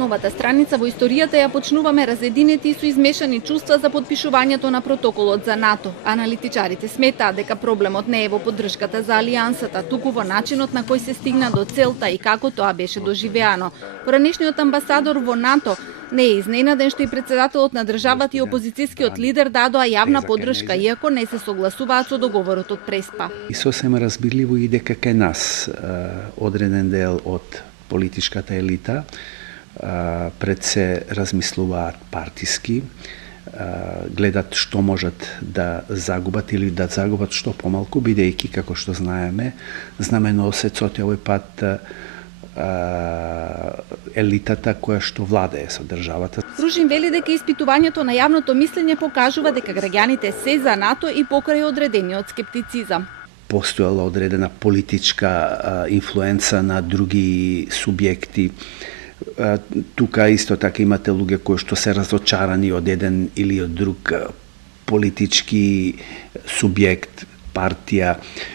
Новата страница во историјата ја почнуваме разединети и со измешани чувства за подпишувањето на протоколот за НАТО. Аналитичарите сметаат дека проблемот не е во поддршката за алијансата, туку во начинот на кој се стигна до целта и како тоа беше доживеано. Поранешниот амбасадор во НАТО не е изненаден што и председателот на државата и опозицијскиот лидер дадоа јавна поддршка, иако не се согласуваат со договорот од Преспа. И сосема разбирливо и дека кај нас одреден дел од политичката елита пред се размислуваат партиски, гледат што можат да загубат или да загубат што помалку, бидејќи, како што знаеме, знаменосецот е овој пат елитата која што владее со државата. Ружин вели дека испитувањето на јавното мислење покажува дека граѓаните се за НАТО и покрај одредениот скептицизам. Постојала одредена политичка инфлуенца на други субјекти. Тука исто така имате луѓе кои што се разочарани од еден или од друг политички субјект, партија,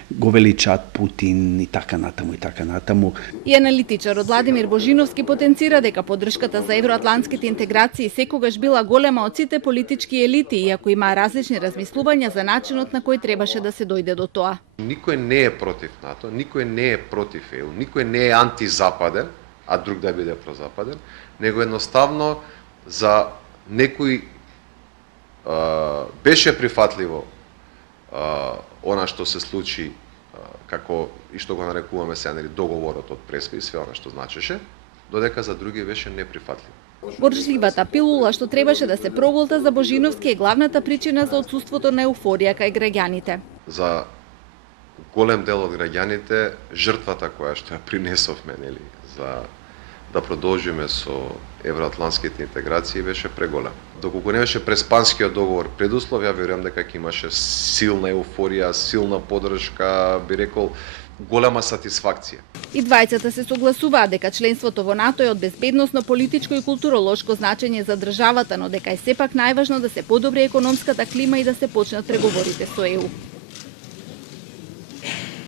го величаат Путин и така натаму и така натаму. И аналитичарот Владимир Божиновски потенцира дека поддршката за евроатлантските интеграции секогаш била голема од сите политички елити, иако има различни размислувања за начинот на кој требаше да се дојде до тоа. Никој не е против НАТО, никој не е против ЕУ, никој не е антизападен, а друг да биде прозападен, него едноставно за некој беше прифатливо она што се случи, како и што го нарекуваме сега договорот од Преспа и све она што значеше, додека за други беше неприфатливо. Горчливата пилула што требаше да се проголта за Божиновски е главната причина за отсуството на еуфорија кај граѓаните. За голем дел од граѓаните, жртвата која што ја принесовме, нели, за да продолжиме со евроатлантските интеграции беше преголем. Доколку не беше преспанскиот договор предуслов, ја верувам дека ќе имаше силна еуфорија, силна поддршка, би рекол, голема сатисфакција. И двајцата се согласуваат дека членството во НАТО е од безбедносно, политичко и културолошко значење за државата, но дека е сепак најважно да се подобри економската клима и да се почнат преговорите со ЕУ.